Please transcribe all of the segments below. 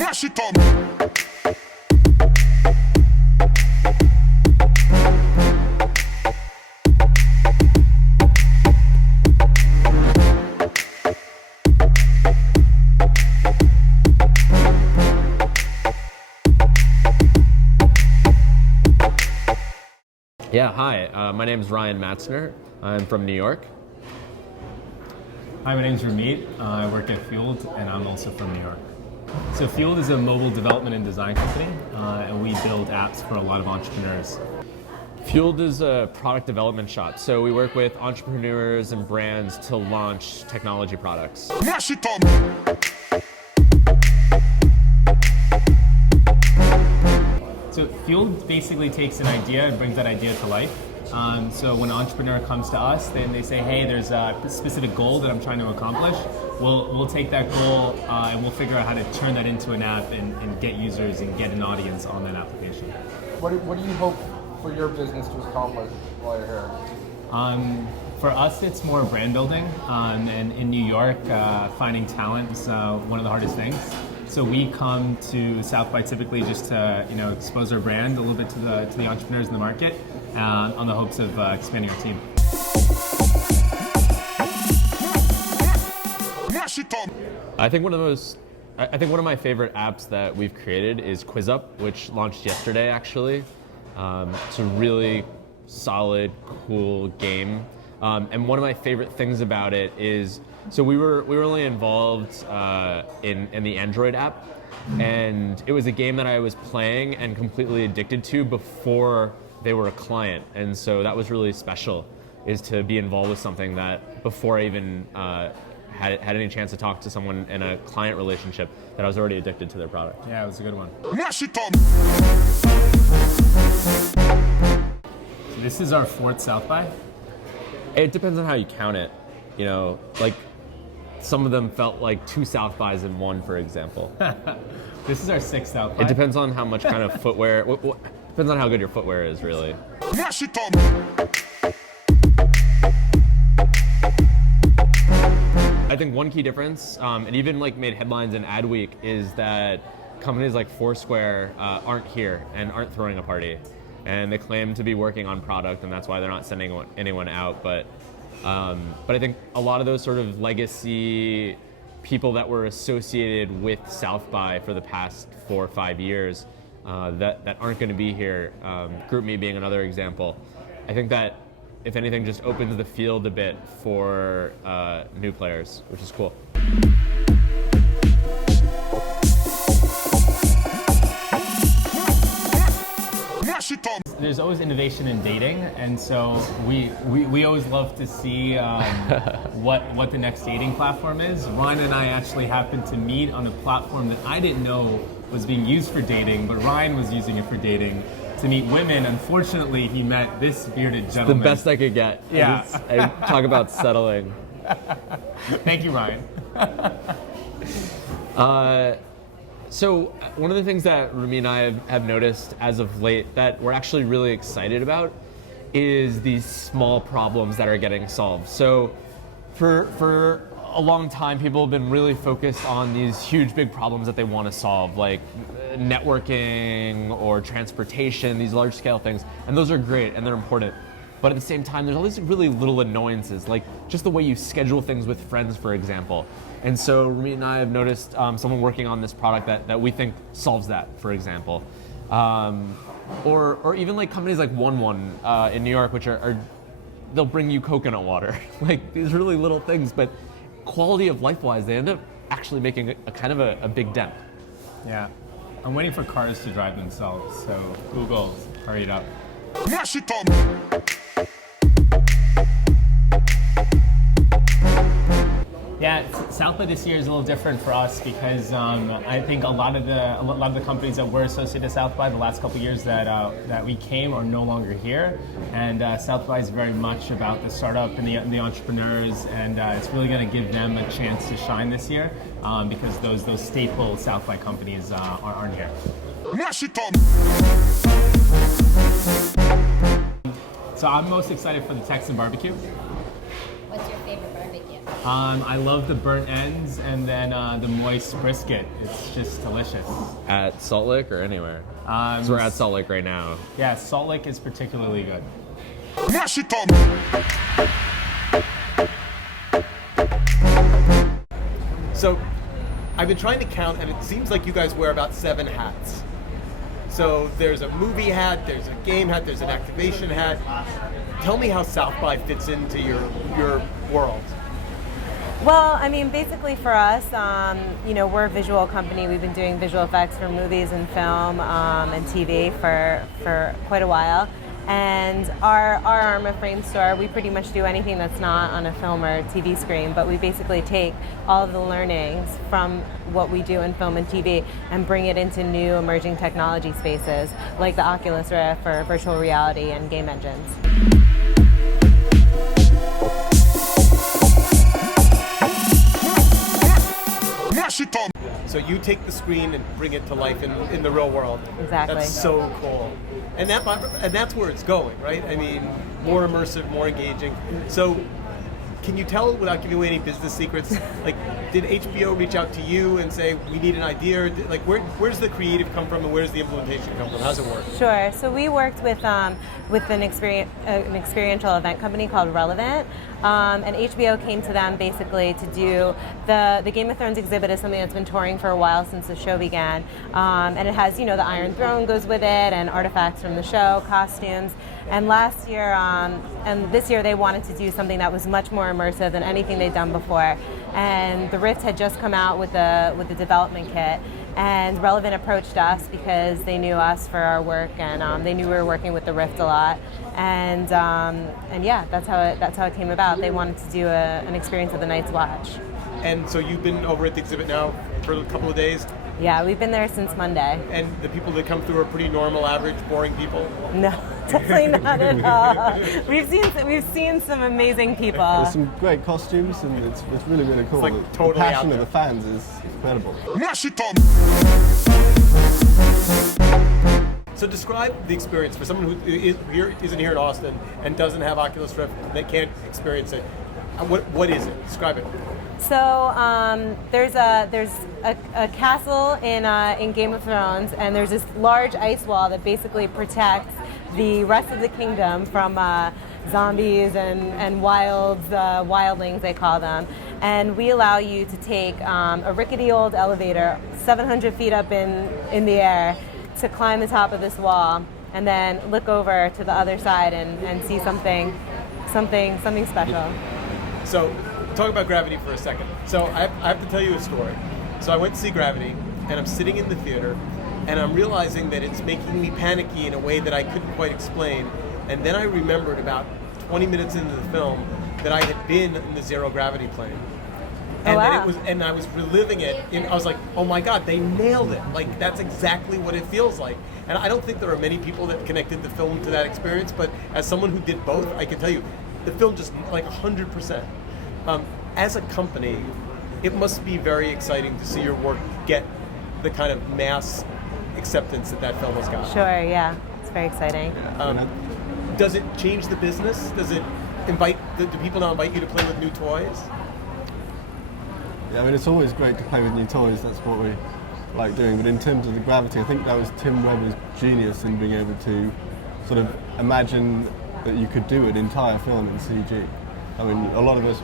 Mash it up. Yeah, hi. My name is Ryan Matzner. I'm from New York. Hi, my name is Ramit. I work at Fueled, and I'm also from New York. So Fueled is a mobile development and design company, and we build apps for a lot of entrepreneurs. Fueled is a product development shop, so we work with entrepreneurs and brands to launch technology products. Mash it up. So Fueled basically takes an idea and brings that idea to life. So when an entrepreneur comes to us, then they say, hey, there's a specific goal that I'm trying to accomplish. We'll take that goal and we'll figure out how to turn that into an app and get users and get an audience on that application. What do you hope for your business to accomplish while you're here? For us, it's more brand building, and in New York, finding talent is one of the hardest things. So we come to South by typically just to expose our brand a little bit to the entrepreneurs in the market, on the hopes of expanding our team. I think one of my favorite apps that we've created is QuizUp, which launched yesterday actually. It's a really solid, cool game. And one of my favorite things about it is, so we were only involved in the Android app, and it was a game that I was playing and completely addicted to before they were a client, and so that was really special, is to be involved with something that before I even had any chance to talk to someone in a client relationship, that I was already addicted to their product. Yeah, it was a good one. Mash it up. So this is our fourth South by. It depends on how you count it. Like some of them felt like 2 South bys in one, for example. This is our sixth South by. It depends on how much kind of footwear, depends on how good your footwear is, really. Mash it up. I think one key difference, and even made headlines in Adweek, is that companies like Foursquare aren't here and aren't throwing a party. And they claim to be working on product, and that's why they're not sending anyone out. But I think a lot of those sort of legacy people that were associated with South by for the past 4 or 5 years that aren't going to be here, GroupMe being another example. I think that, if anything, just opens the field a bit for new players, which is cool. There's always innovation in dating, and so we always love to see what the next dating platform is. Ryan and I actually happened to meet on a platform that I didn't know was being used for dating, but Ryan was using it for dating to meet women. Unfortunately, he met this bearded gentleman. The best I could get. Yeah. I talk about settling. Thank you, Ryan. So one of the things that Rami and I have noticed as of late that we're actually really excited about is these small problems that are getting solved. So for a long time, people have been really focused on these huge, big problems that they want to solve, like networking or transportation, these large scale things. And those are great and they're important. But at the same time, there's all these really little annoyances, like just the way you schedule things with friends, for example. And so Rami and I have noticed someone working on this product that we think solves that, for example. Or even like companies like One in New York, which they'll bring you coconut water. Like these really little things, but quality of life-wise, they end up actually making a kind of a big dent. Yeah. I'm waiting for cars to drive themselves, so Google, hurry it up. Mash it up. Yeah, South by this year is a little different for us because I think a lot of the companies that were associated with South by the last couple of years that we came are no longer here, and South by is very much about the startup and the entrepreneurs, and it's really going to give them a chance to shine this year because those staple South by companies aren't here. Mash it up. So I'm most excited for the Texan barbecue. What's your favorite barbecue? I love the burnt ends and then the moist brisket. It's just delicious. At Salt Lake or anywhere? So we're at Salt Lake right now. Yeah, Salt Lake is particularly good. Mash it up. So I've been trying to count, and it seems like you guys wear about 7 hats. So there's a movie hat, there's a game hat, there's an activation hat. Tell me how South by fits into your world. Well, I mean, basically for us, we're a visual company. We've been doing visual effects for movies and film and TV for quite a while. And our arm of Frame Store, we pretty much do anything that's not on a film or TV screen, but we basically take all of the learnings from what we do in film and TV and bring it into new emerging technology spaces, like the Oculus Rift for virtual reality and game engines. Mash it up. So you take the screen and bring it to life in the real world. Exactly. That's so cool. And that's where it's going, right? I mean, more immersive, more engaging. So can you tell, without giving away any business secrets, like, did HBO reach out to you and say, we need an idea? Or like, where's the creative come from and where's the implementation come from? How's it work? Sure. So we worked with an experiential event company called Relevant, and HBO came to them basically to do the Game of Thrones exhibit is something that's been touring for a while since the show began, and it has, the Iron Throne goes with it and artifacts from the show, costumes. And last year and this year they wanted to do something that was much more immersive than anything they'd done before. And the Rift had just come out with the development kit, and Relevant approached us because they knew us for our work, and they knew we were working with the Rift a lot. And yeah, that's how it came about. They wanted to do an experience of the Night's Watch. And so you've been over at the exhibit now for a couple of days? Yeah, we've been there since Monday. And the people that come through are pretty normal, average, boring people? No, definitely not at all. We've seen some amazing people. There's some great costumes, and it's really, really cool. It's like totally the passion out of there. the fans is incredible. Mash it up. So describe the experience for someone who isn't here in Austin and doesn't have Oculus Rift, they can't experience it. What is it? Describe it. So there's a castle in Game of Thrones, and there's this large ice wall that basically protects the rest of the kingdom from zombies and wildlings, they call them. And we allow you to take a rickety old elevator 700 feet up in the air to climb the top of this wall, and then look over to the other side and see something special. So talk about Gravity for a second. So I have to tell you a story. So I went to see Gravity, and I'm sitting in the theater, and I'm realizing that it's making me panicky in a way that I couldn't quite explain. And then I remembered about 20 minutes into the film that I had been in the zero gravity plane. And wow. then I was reliving it, and I was like, oh my God, they nailed it. Like, that's exactly what it feels like. And I don't think there are many people that connected the film to that experience, but as someone who did both, I can tell you, the film just like 100%. As a company, it must be very exciting to see your work get the kind of mass acceptance that film has got. Sure, yeah, it's very exciting. Does it change the business? Does it do people now invite you to play with new toys? Yeah, I mean, it's always great to play with new toys. That's what we like doing. But in terms of the gravity, I think that was Tim Weber's genius in being able to sort of imagine that you could do an entire film in CG. I mean, a lot of us,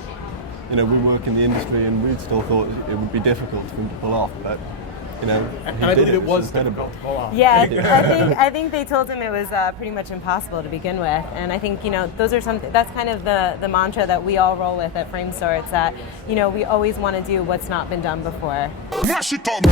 we work in the industry, and we still thought it would be difficult for him to pull off, but And I believe it was incredible. difficult to pull off. Yeah, I think they told him it was pretty much impossible to begin with, and I think those are that's kind of the mantra that we all roll with at Frame Store. It's that we always want to do what's not been done before. Mash it up.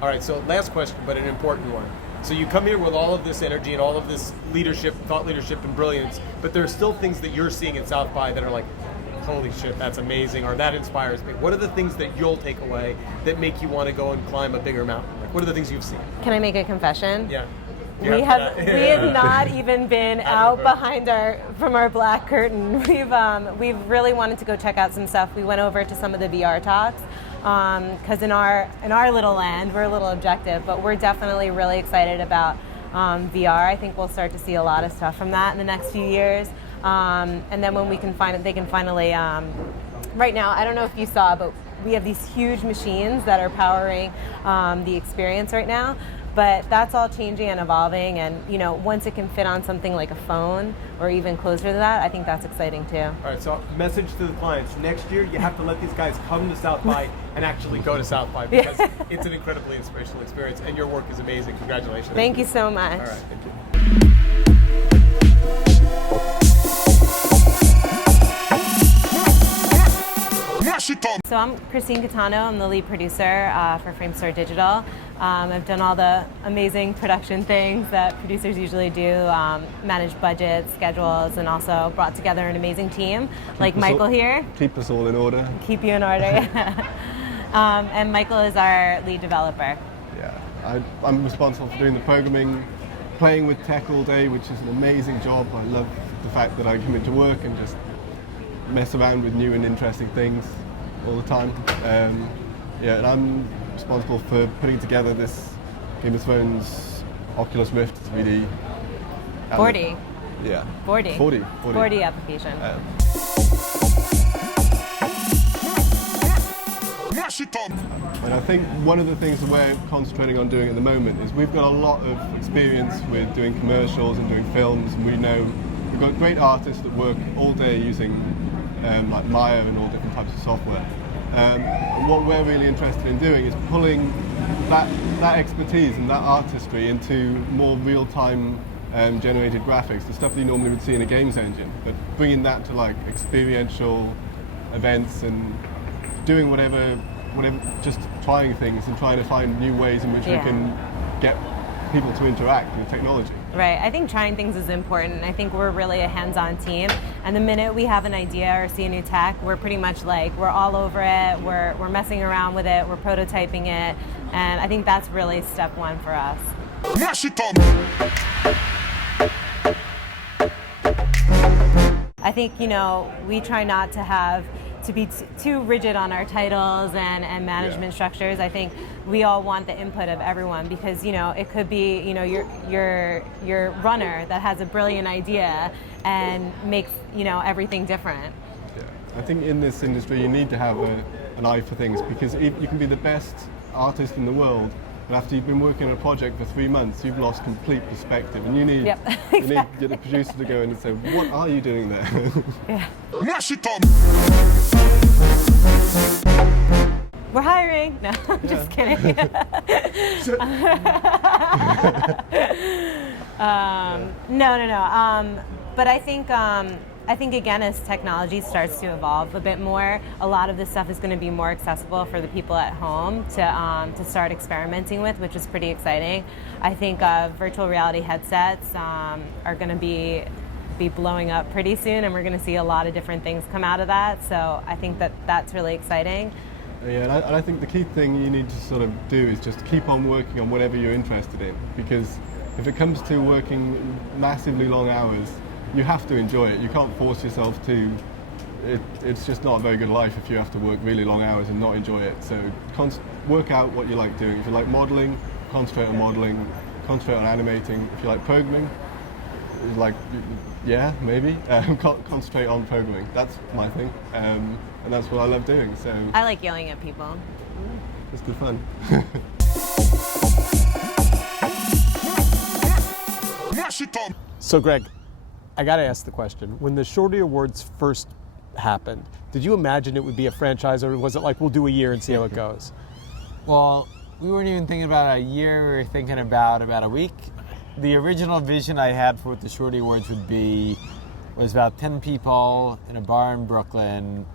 All right, so last question, but an important one. So you come here with all of this energy and all of this leadership, thought leadership and brilliance, but there are still things that you're seeing at South by that are like, holy shit, that's amazing, or that inspires me. What are the things that you'll take away that make you want to go and climb a bigger mountain? Like, what are the things you've seen? Can I make a confession? Yeah. We have not even been out behind from our black curtain. We've really wanted to go check out some stuff. We went over to some of the VR talks because in our little land we're a little objective, but we're definitely really excited about VR. I think we'll start to see a lot of stuff from that in the next few years. And then when we can find it, they can finally, right now, I don't know if you saw, but we have these huge machines that are powering the experience right now. But that's all changing and evolving, and once it can fit on something like a phone or even closer to that, I think that's exciting too. All right, so message to the clients: next year, you have to let these guys come to South by and actually go to South by, because it's an incredibly inspirational experience, and your work is amazing. Congratulations. Thank you so much. All right, thank you. So I'm Christine Catano. I'm the lead producer for Framestore Digital. I've done all the amazing production things that producers usually do, managed budgets, schedules, and also brought together an amazing team like Michael here. Keep us all in order. Keep you in order. And Michael is our lead developer. Yeah, I'm responsible for doing the programming, playing with tech all day, which is an amazing job. I love the fact that I come into work and just mess around with new and interesting things all the time. And I'm responsible for putting together this Game of Thrones Oculus Rift 3D. 40. Yeah. 40. 40 application. And I think one of the things that we're concentrating on doing at the moment is we've got a lot of experience with doing commercials and doing films, and we know we've got great artists that work all day using like Maya and all different types of software. And what we're really interested in doing is pulling that expertise and that artistry into more real-time generated graphics, the stuff that you normally would see in a games engine, but bringing that to like experiential events and doing whatever, just trying things and trying to find new ways in which we can get people to interact with technology. Right, I think trying things is important. I think we're really a hands-on team, and the minute we have an idea or see a new tech, we're pretty much like, we're all over it, we're messing around with it, we're prototyping it, and I think that's really step one for us. I think, we try not to be too rigid on our titles and management structures. I think we all want the input of everyone, because it could be your runner that has a brilliant idea and makes everything different. Yeah. I think in this industry you need to have an eye for things, because you can be the best artist in the world, but after you've been working on a project for 3 months, you've lost complete perspective, and you need you need the producer to go in and say, "What are you doing there?" Yeah. We're hiring. No, I'm just kidding. No. But I think again, as technology starts to evolve a bit more, a lot of this stuff is going to be more accessible for the people at home to start experimenting with, which is pretty exciting. I think virtual reality headsets are going to be blowing up pretty soon, and we're going to see a lot of different things come out of that. So I think that's really exciting. Yeah, and I think the key thing you need to sort of do is just keep on working on whatever you're interested in, because if it comes to working massively long hours, you have to enjoy it. You can't force yourself to. It's just not a very good life if you have to work really long hours and not enjoy it. So work out what you like doing. If you like modeling, concentrate on modeling, concentrate on animating. If you like programming, maybe concentrate on programming. That's my thing, and that's what I love doing. So I like yelling at people. It's good fun. So Greg, I gotta ask the question, when the Shorty Awards first happened, did you imagine it would be a franchise, or was it like, we'll do a year and see how it goes? Well, we weren't even thinking about a year, we were thinking about a week. The original vision I had for what the Shorty Awards would be was about 10 people in a bar in Brooklyn,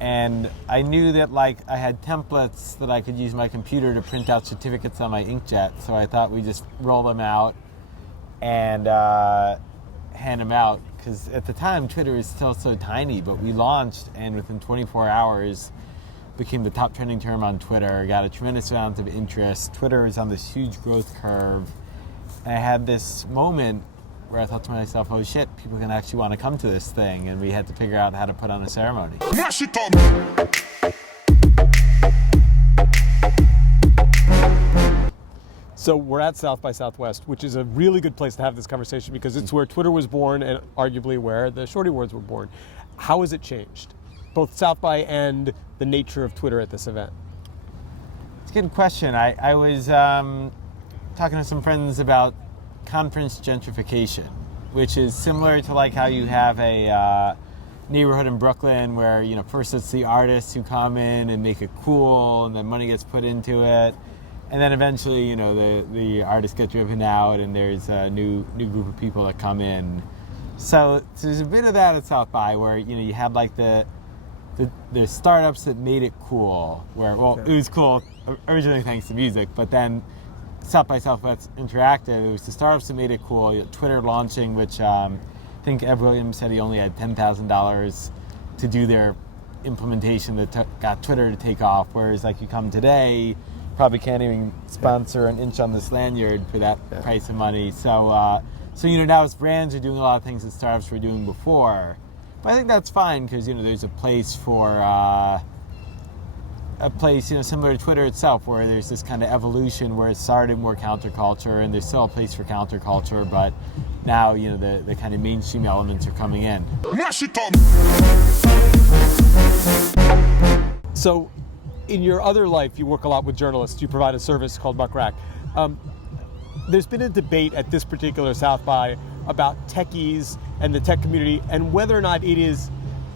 and I knew that I had templates that I could use my computer to print out certificates on my inkjet, so I thought we'd just roll them out and hand them out, because at the time Twitter was still so tiny, but we launched and within 24 hours became the top trending term on Twitter, got a tremendous amount of interest. Twitter is on this huge growth curve. And I had this moment where I thought to myself, oh shit, people can actually want to come to this thing, and we had to figure out how to put on a ceremony. So we're at South by Southwest, which is a really good place to have this conversation because it's where Twitter was born and arguably where the Shorty Awards were born. How has it changed, both South by and the nature of Twitter at this event? It's a good question. I was talking to some friends about conference gentrification, which is similar to like how you have a neighborhood in Brooklyn where, you know, first it's the artists who come in and make it cool and then money gets put into it. And then eventually, you know, the artists get driven out and there's a new group of people that come in. So there's a bit of that at South by where, you know, you had like the startups that made it cool, where, well, it was cool originally thanks to music, but then South by Southwest Interactive, it was the startups that made it cool. Twitter launching, which I think Ev Williams said he only had $10,000 to do their implementation that got Twitter to take off, whereas like you come today, probably can't even sponsor an inch on this lanyard for that price of money. So, you know, now as brands are doing a lot of things that startups were doing before. But I think that's fine because, you know, there's a place for you know, similar to Twitter itself, where there's this kind of evolution where it started more counterculture, and there's still a place for counterculture, but now, you know, the kind of mainstream elements are coming in. Mash it up. So, in your other life, you work a lot with journalists. You provide a service called Muck Rack. There's been a debate at this particular South by about techies and the tech community and whether or not it is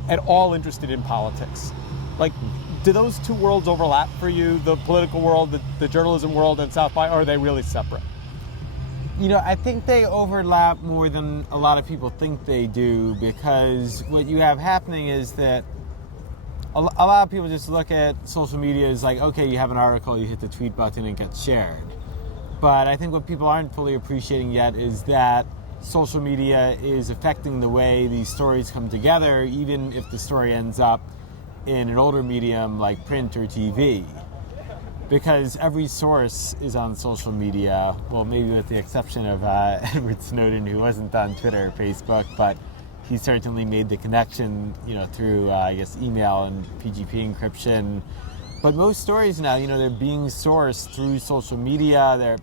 at all interested in politics. Like, do those two worlds overlap for you, the political world, the journalism world, and South by, or are they really separate? You know, I think they overlap more than a lot of people think they do, because what you have happening is that a lot of people just look at social media as like, okay, you have an article, you hit the tweet button and it gets shared. But I think what people aren't fully appreciating yet is that social media is affecting the way these stories come together, even if the story ends up in an older medium like print or TV. Because every source is on social media, well, maybe with the exception of Edward Snowden, who wasn't on Twitter or Facebook, but he certainly made the connection, you know, through, I guess, email and PGP encryption. But most stories now, you know, they're being sourced through social media. Their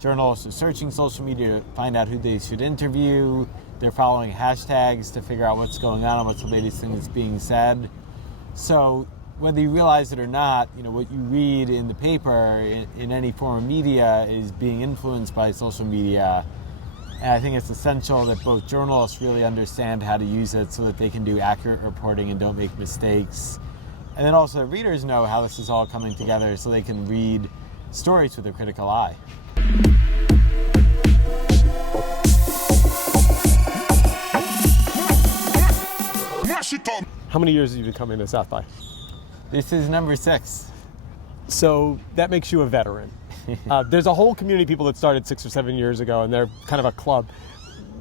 journalists are searching social media to find out who they should interview. They're following hashtags to figure out what's going on and what's the latest thing that's being said. So whether you realize it or not, you know, what you read in the paper, in any form of media, is being influenced by social media. And I think it's essential that both journalists really understand how to use it so that they can do accurate reporting and don't make mistakes. And then also readers know how this is all coming together so they can read stories with a critical eye. Mash it up. How many years have you been coming to South by? This is number 6. So that makes you a veteran. There's a whole community of people that started 6 or 7 years ago, and they're kind of a club.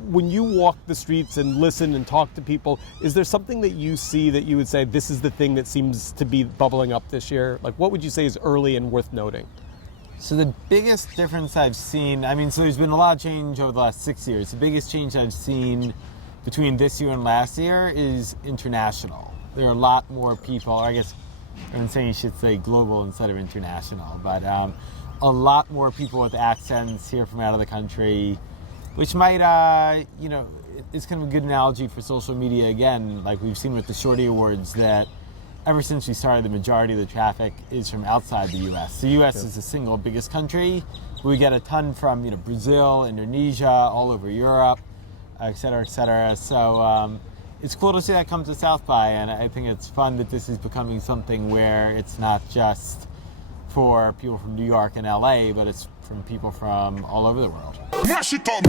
When you walk the streets and listen and talk to people, is there something that you see that you would say, this is the thing that seems to be bubbling up this year? Like, what would you say is early and worth noting? So the biggest difference I've seen, I mean, so there's been a lot of change over the last 6 years. The biggest change I've seen between this year and last year is international. There are a lot more people, or I guess I'm saying you should say global instead of international, but a lot more people with accents here from out of the country, which might, you know, it's kind of a good analogy for social media again, like we've seen with the Shorty Awards, that ever since we started, the majority of the traffic is from outside the U.S. The U.S. is the single biggest country. We get a ton from, you know, Brazil, Indonesia, all over Europe, et cetera, et cetera. So it's cool to see that come to South by, and I think it's fun that this is becoming something where it's not just for people from New York and LA, but it's from people from all over the world. Mash it up.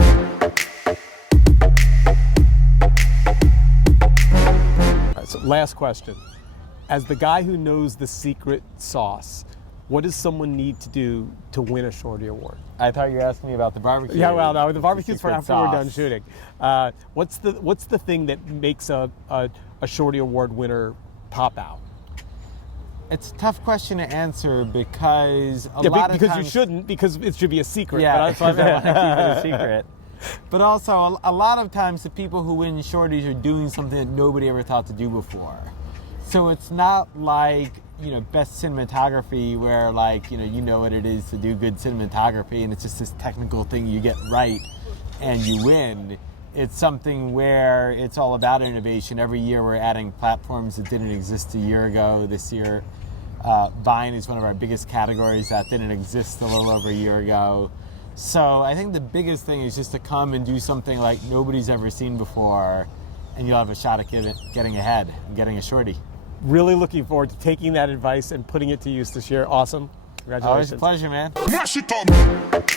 All right, so last question. As the guy who knows the secret sauce, what does someone need to do to win a Shorty Award? I thought you were asking me about the barbecue. Yeah, well, no, the barbecue's for after we're done sauce. shooting. What's the thing that makes a Shorty Award winner pop out? It's a tough question to answer because a lot of because times... you shouldn't, because it should be a secret. Yeah, but I want to keep it a secret. But also, a lot of times the people who win Shorties are doing something that nobody ever thought to do before. So it's not like, best cinematography where like, you know what it is to do good cinematography and it's just this technical thing you get right and you win. It's something where it's all about innovation. Every year we're adding platforms that didn't exist a year ago. This year, Vine is one of our biggest categories that didn't exist a little over a year ago. So I think the biggest thing is just to come and do something like nobody's ever seen before, and you'll have a shot at getting ahead and getting a shorty. Really looking forward to taking that advice and putting it to use this year. Awesome. Congratulations. Always a pleasure, man. Mash it up.